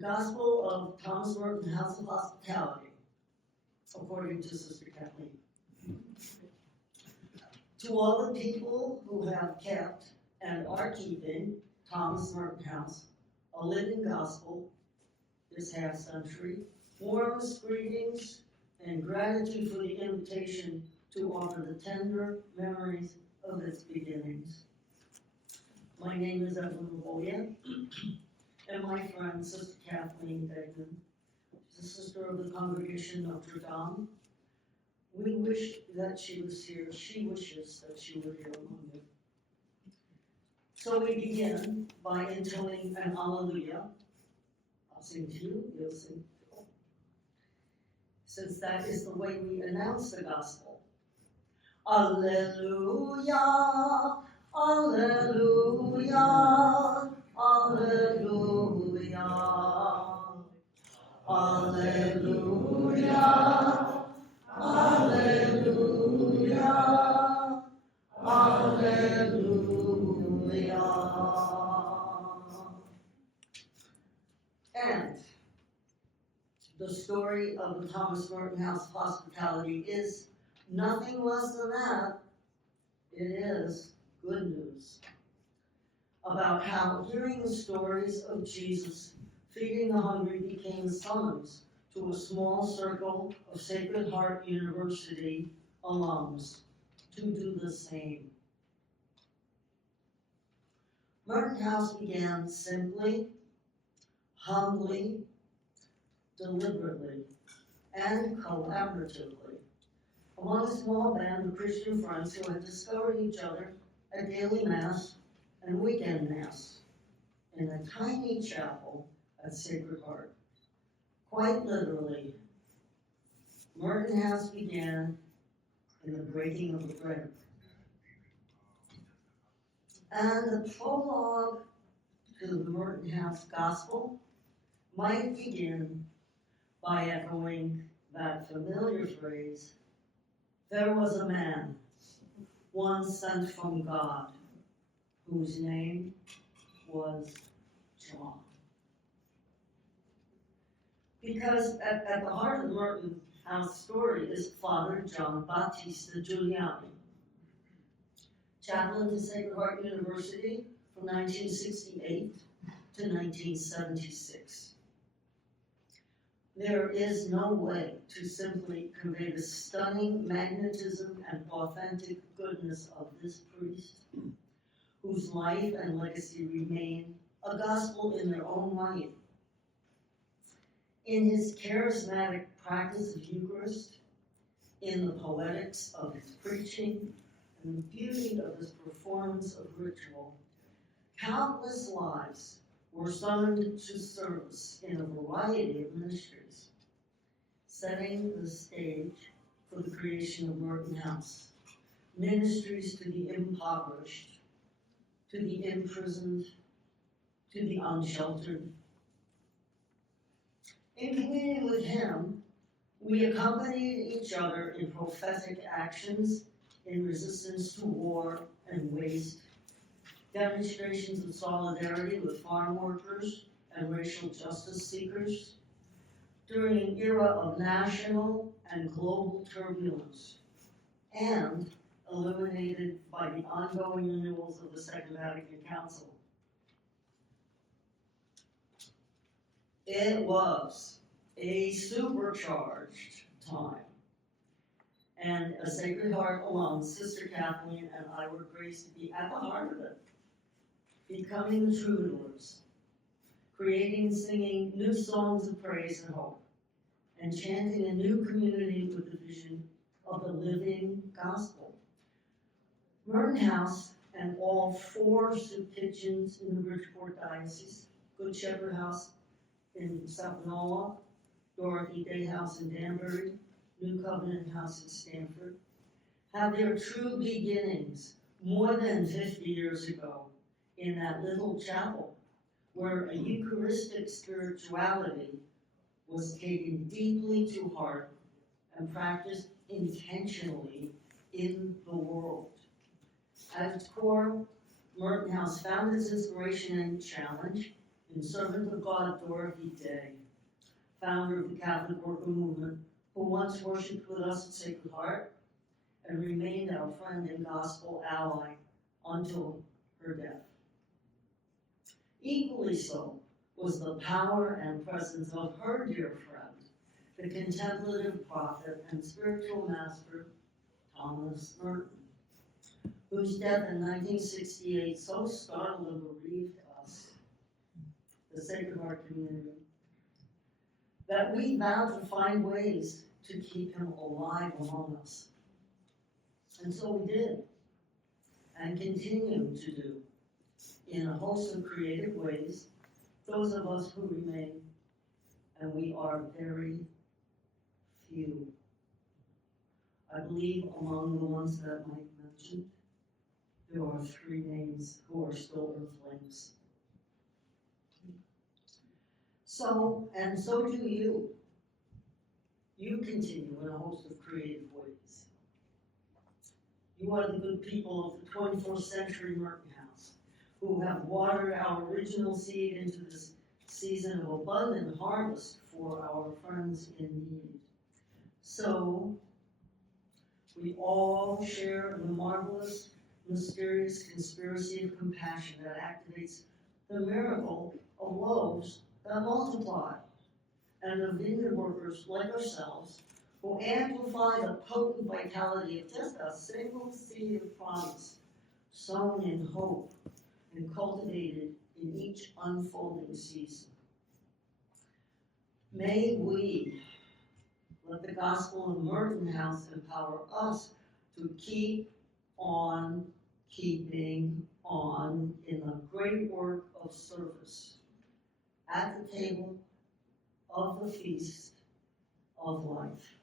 The Gospel of Thomas Merton House of Hospitality, according to Sister Kathleen. To all the people who have kept and are keeping Thomas Merton House, a living gospel this half century, warmest greetings and gratitude for the invitation to offer the tender memories of its beginnings. My name is Evelyn Avoglia, and my friend, Sister Kathleen Deignan, the sister of the congregation Notre Dame. We wish that she was here. She wishes that she were here among you. So we begin by intoning an Alleluia. I'll sing to you, you'll sing. Since that is the way we announce the gospel. Alleluia, Alleluia, Alleluia, Alleluia, Alleluia, Alleluia. And the story of the Thomas Merton House of Hospitality is nothing less than that. It is good news about how hearing the stories of Jesus feeding the hungry became a summons to a small circle of Sacred Heart University alums to do the same. Merton House began simply, humbly, deliberately, and collaboratively among a small band of Christian friends who had discovered each other at daily Mass and weekend Mass in a tiny chapel at Sacred Heart. Quite literally, Merton House began in the breaking of the bread. And the prologue to the Merton House Gospel might begin by echoing that familiar phrase, there was a man, one sent from God, whose name was John. Because at the heart of the Merton House story is Father John Battista Giuliani, chaplain to Sacred Heart University from 1968 to 1976. There is no way to simply convey the stunning magnetism and authentic goodness of this priest, whose life and legacy remain a gospel in their own right. In his charismatic practice of Eucharist, in the poetics of his preaching, and the beauty of his performance of ritual, countless lives were summoned to service in a variety of ministries, setting the stage for the creation of Merton House. Ministries to the impoverished, to the imprisoned, to the unsheltered. In communion with him, we accompanied each other in prophetic actions, in resistance to war and waste, demonstrations of solidarity with farm workers and racial justice seekers during an era of national and global turbulence, and illuminated by the ongoing renewals of the Second Vatican Council. It was a supercharged time, and a Sacred Heart alum, Sister Kathleen and I were graced to be at the heart of it, becoming the troubadours, creating and singing new songs of praise and hope, and chanting a new community with the vision of the living gospel. Merton House and all 4 soup kitchens in the Bridgeport Diocese, Good Shepherd House in South Norwalk, Dorothy Day House in Danbury, New Covenant House in Stanford, have their true beginnings more than 50 years ago in that little chapel where a Eucharistic spirituality was taken deeply to heart and practiced intentionally in the world. At its core, Merton House found its inspiration and challenge in servant of God Dorothy Day, founder of the Catholic Worker Movement, who once worshipped with us at Sacred Heart and remained our friend and gospel ally until her death. Equally so was the power and presence of her dear friend, the contemplative prophet and spiritual master, Thomas Merton, whose death in 1968 so startled and bereaved us, the Sacred Heart community, that we vowed to find ways to keep him alive among us. And so we did, and continue to do, in a host of creative ways, those of us who remain, and we are very few. I believe among the ones that Mike mentioned, there are 3 names who are still earthlings. So do you. You continue in a host of creative ways. You are the good people of the 24th century Merton House, who have watered our original seed into this season of abundant harvest for our friends in need. So, we all share in the marvelous, mysterious conspiracy of compassion that activates the miracle of loaves that multiply, and of vineyard workers like ourselves who amplify the potent vitality of just a single seed of promise, sown in hope and cultivated in each unfolding season. May we let the gospel of Merton House empower us to keep on keeping on in the great work of service at the table of the feast of life.